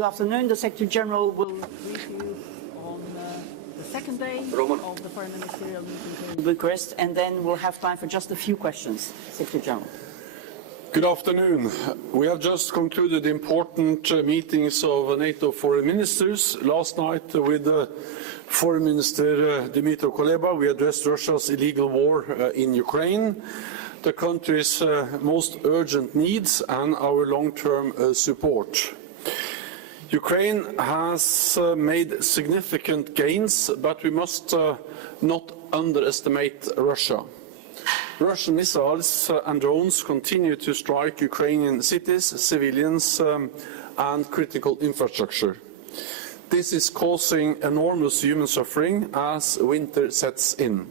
Good afternoon. The Secretary General will brief you on the second day of the Foreign Ministerial meeting in Bucharest, and then we'll have time for just a few questions. Secretary General. Good afternoon. We have just concluded important meetings of NATO foreign ministers. Last night with Foreign Minister Dmytro Kuleba, we addressed Russia's illegal war in Ukraine, the country's most urgent needs and our long-term support. Ukraine has made significant gains, but we must not underestimate Russia. Russian missiles and drones continue to strike Ukrainian cities, civilians and critical infrastructure. This is causing enormous human suffering as winter sets in.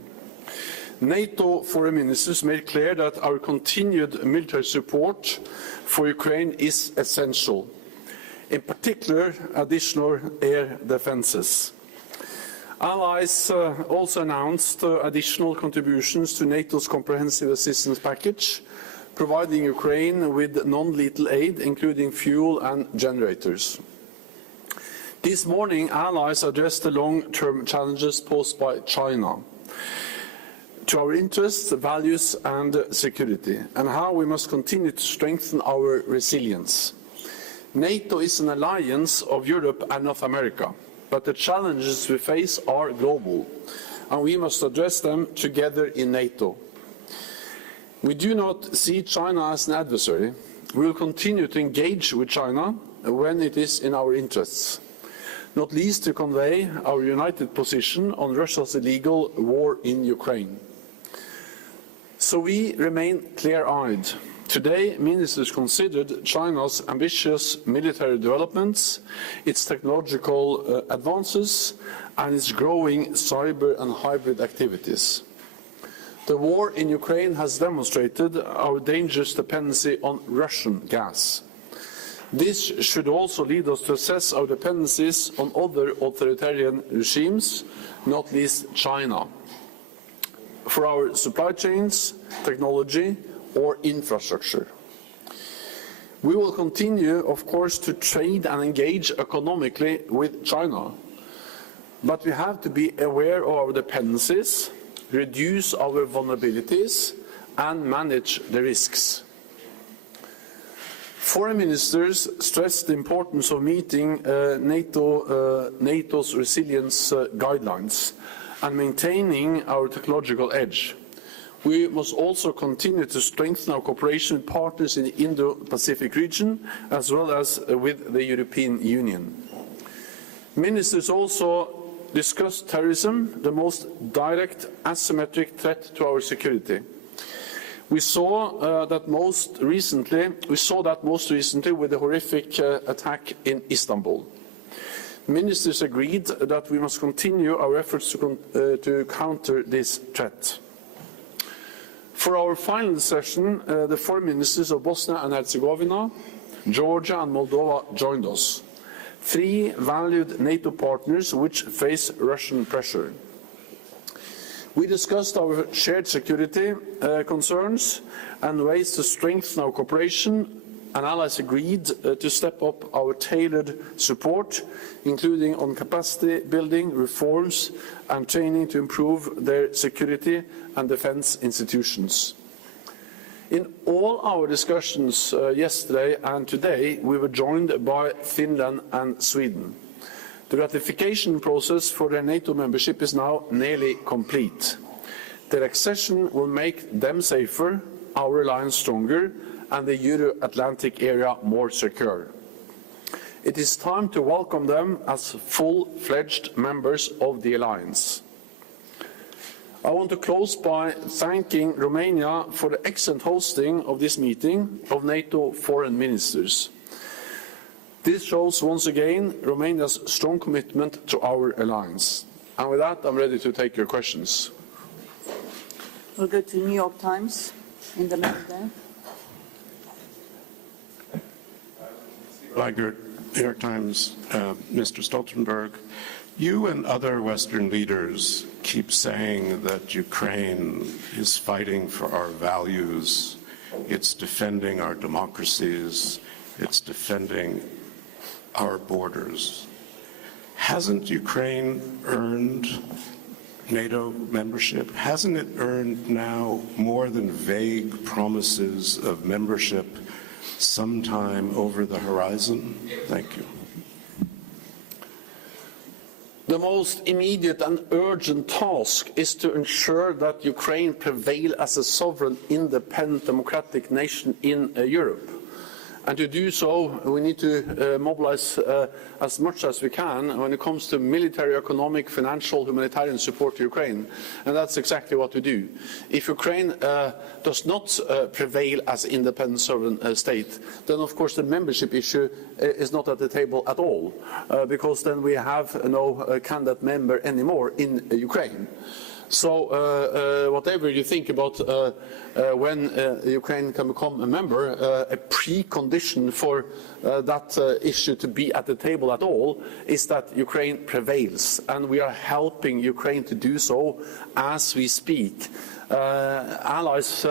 NATO foreign ministers made clear that our continued military support for Ukraine is essential, in particular additional air defences. Allies also announced additional contributions to NATO's comprehensive assistance package, providing Ukraine with non-lethal aid, including fuel and generators. This morning, allies addressed the long-term challenges posed by China to our interests, values and security, and how we must continue to strengthen our resilience. NATO is an alliance of Europe and North America, but the challenges we face are global, and we must address them together in NATO. We do not see China as an adversary. We will continue to engage with China when it is in our interests, not least to convey our united position on Russia's illegal war in Ukraine. So we remain clear-eyed. Today, ministers considered China's ambitious military developments, its technological advances, and its growing cyber and hybrid activities. The war in Ukraine has demonstrated our dangerous dependency on Russian gas. This should also lead us to assess our dependencies on other authoritarian regimes, not least China, for our supply chains, technology, or infrastructure. We will continue, of course, to trade and engage economically with China, but we have to be aware of our dependencies, reduce our vulnerabilities, and manage the risks. Foreign ministers stressed the importance of meeting NATO's resilience guidelines and maintaining our technological edge. We must also continue to strengthen our cooperation with partners in the Indo-Pacific region, as well as with the European Union. Ministers also discussed terrorism, the most direct asymmetric threat to our security. We saw that most recently with the horrific attack in Istanbul. Ministers agreed that we must continue our efforts to counter this threat. For our final session, the foreign ministers of Bosnia and Herzegovina, Georgia and Moldova joined us, three valued NATO partners which face Russian pressure. We discussed our shared security concerns and ways to strengthen our cooperation, and allies agreed to step up our tailored support, including on capacity building, reforms and training to improve their security and defence institutions. In all our discussions yesterday and today, we were joined by Finland and Sweden. The ratification process for their NATO membership is now nearly complete. Their accession will make them safer, our alliance stronger, and the Euro-Atlantic area more secure. It is time to welcome them as full-fledged members of the alliance. I want to close by thanking Romania for the excellent hosting of this meeting of NATO foreign ministers. This shows once again Romania's strong commitment to our alliance. And with that, I'm ready to take your questions. We'll go to New York Times in the middle there. New York Times, Mr. Stoltenberg, you and other Western leaders keep saying that Ukraine is fighting for our values, it's defending our democracies, it's defending our borders. Hasn't Ukraine earned NATO membership? Hasn't it earned now more than vague promises of membership sometime over the horizon? Thank you. The most immediate and urgent task is to ensure that Ukraine prevails as a sovereign, independent, democratic nation in Europe. And to do so, we need to mobilize as much as we can when it comes to military, economic, financial, humanitarian support to Ukraine. And that's exactly what we do. If Ukraine does not prevail as an independent sovereign state, then of course the membership issue is not at the table at all, because then we have no candidate member anymore in Ukraine. So whatever you think about when Ukraine can become a member, a precondition for that issue to be at the table at all is that Ukraine prevails, and we are helping Ukraine to do so as we speak. Allies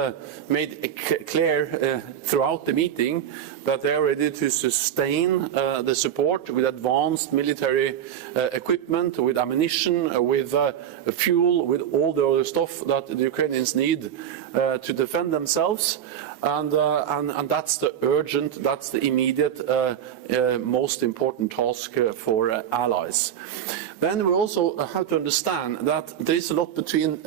made it clear throughout the meeting that they are ready to sustain the support with advanced military equipment, with ammunition, with fuel, with all the other stuff that the Ukrainians need to defend themselves. And that's the urgent, that's the immediate, most important task for allies. Then we also have to understand that there is a lot between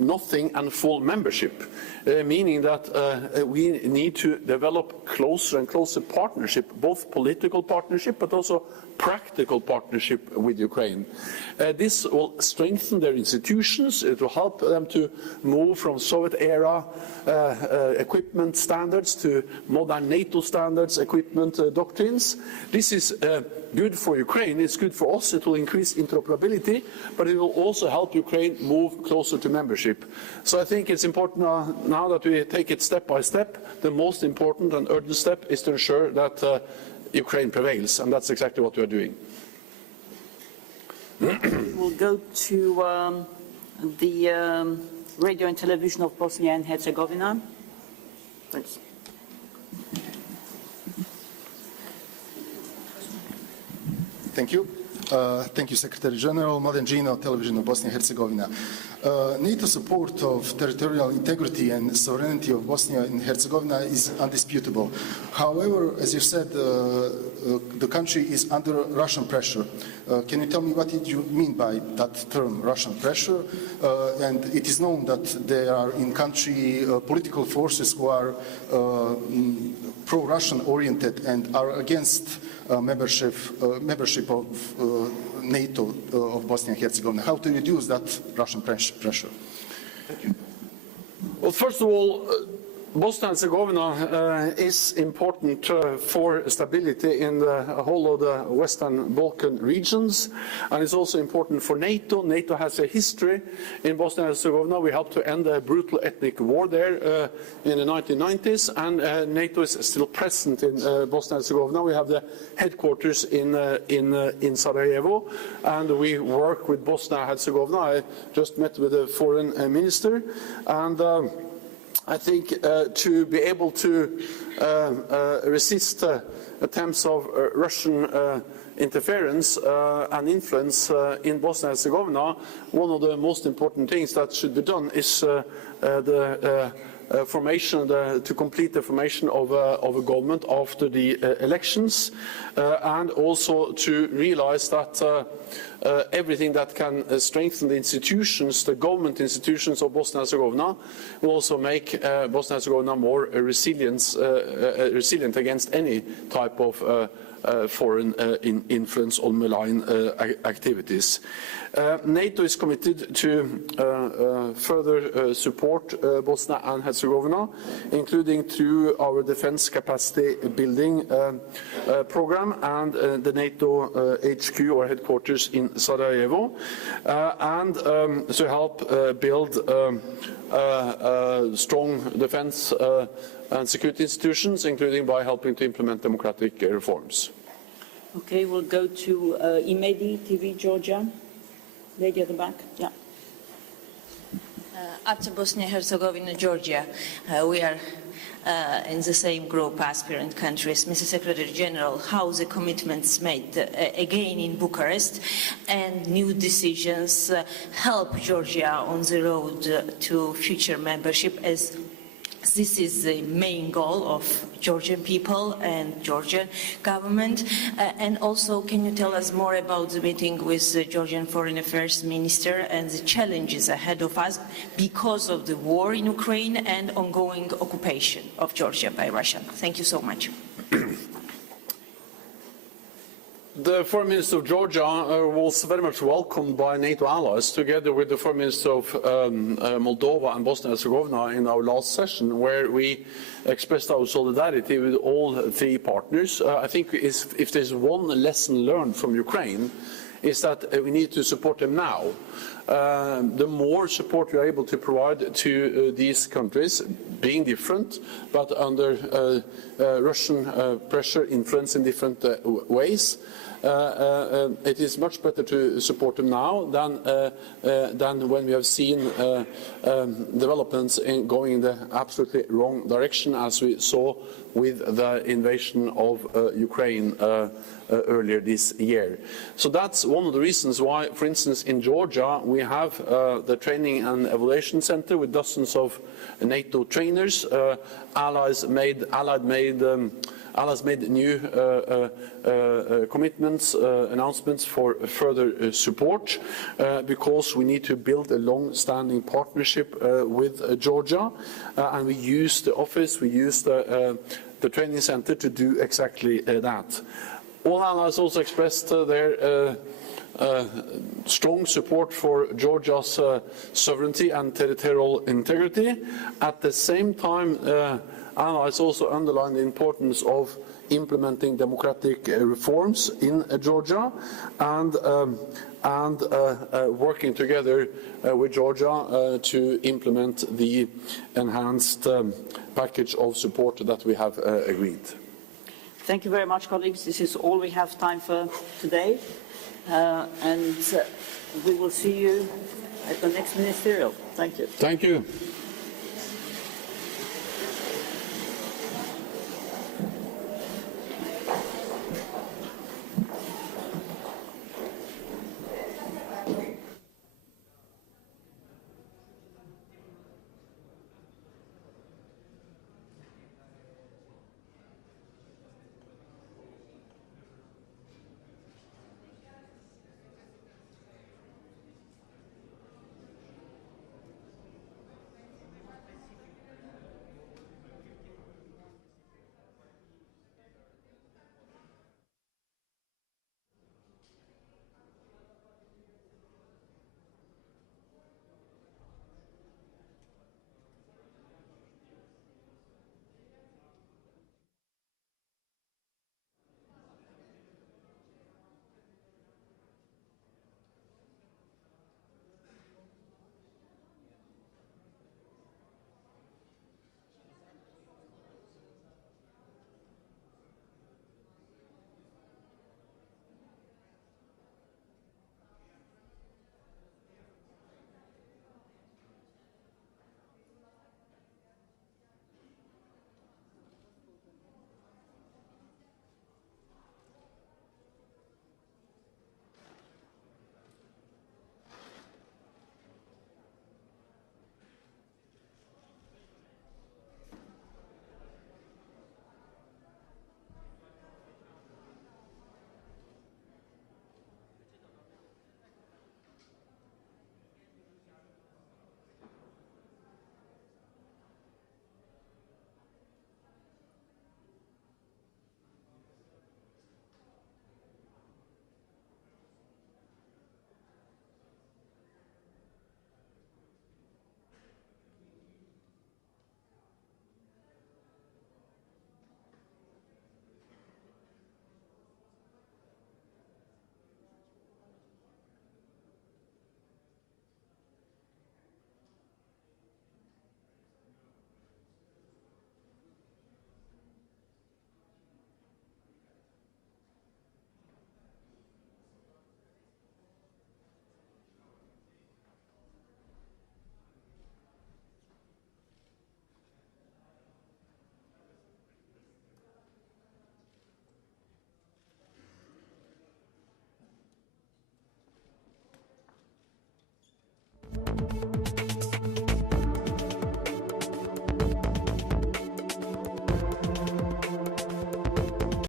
nothing and full membership, meaning that we need to develop closer and closer partnership, both political partnership but also practical partnership with Ukraine. This will strengthen their institutions. It will help them to move from Soviet-era equipment standards to modern NATO standards, equipment doctrines. This is good for Ukraine. It's good for us. It will increase interoperability, but it will also help Ukraine move closer to membership. So I think it's important now that we take it step by step. The most important and urgent step is to ensure that Ukraine prevails, and that's exactly what we are doing. We'll go to the radio and television of Bosnia and Herzegovina. Thanks. Thank you. Thank you, Secretary General. Mladen Gino, Television of Bosnia and Herzegovina. NATO support of territorial integrity and sovereignty of Bosnia and Herzegovina is undisputable. However, as you said, the country is under Russian pressure. Can you tell me what did you mean by that term, Russian pressure? And it is known that there are in country political forces who are pro-Russian oriented and are against membership of NATO of Bosnia and Herzegovina. How to reduce that Russian pressure? Thank you. Well, first of all, Bosnia and Herzegovina is important for stability in the whole of the Western Balkan regions, and it's also important for NATO. NATO has a history in Bosnia and Herzegovina. We helped to end a brutal ethnic war there in the 1990s, and NATO is still present in Bosnia and Herzegovina. We have the headquarters in Sarajevo, and we work with Bosnia and Herzegovina. I just met with the foreign minister, and I think to be able to resist attempts of Russian interference and influence in Bosnia and Herzegovina, one of the most important things that should be done is the formation, to complete the formation of a government after the elections, and also to realize that everything that can strengthen the institutions, the government institutions of Bosnia and Herzegovina, will also make Bosnia and Herzegovina more resilient against any type of foreign influence or malign activities. NATO is committed to further support Bosnia and Herzegovina, including through our defense capacity building program and the NATO HQ or headquarters in Sarajevo, and to help build strong defense and security institutions, including by helping to implement democratic reforms. Okay, we'll go to Imedi TV, Georgia. Lady at the back, yeah. After Bosnia-Herzegovina, Georgia, we are in the same group, aspirant countries. Mr. Secretary General, how the commitments made again in Bucarest and new decisions help Georgia on the road to future membership, as this is the main goal of Georgian people and Georgian government. And also, can you tell us more about the meeting with the Georgian Foreign Affairs Minister and the challenges ahead of us because of the war in Ukraine and ongoing occupation of Georgia by Russia? Thank you so much. The Foreign Minister of Georgia was very much welcomed by NATO allies, together with the Foreign Minister of Moldova and Bosnia-Herzegovina in our last session, where we expressed our solidarity with all three partners. I think if there's one lesson learned from Ukraine, is that we need to support them now. The more support we are able to provide to these countries, being different, but under Russian pressure, influence in different ways, it is much better to support them now than when we have seen developments going in the absolutely wrong direction, as we saw with the invasion of Ukraine earlier this year. So that's one of the reasons why, for instance, in Georgia, we have the Training and Evaluation Center with dozens of NATO trainers. Allies made new commitments, announcements for further support, because we need to build a long-standing partnership with Georgia, and we use the office, we use the training center to do exactly that. All allies also expressed their strong support for Georgia's sovereignty and territorial integrity. At the same time, allies also underlined the importance of implementing democratic reforms in Georgia and working together with Georgia to implement the enhanced package of support that we have agreed. Thank you very much, colleagues. This is all we have time for today. And we will see you at the next ministerial. Thank you. Thank you.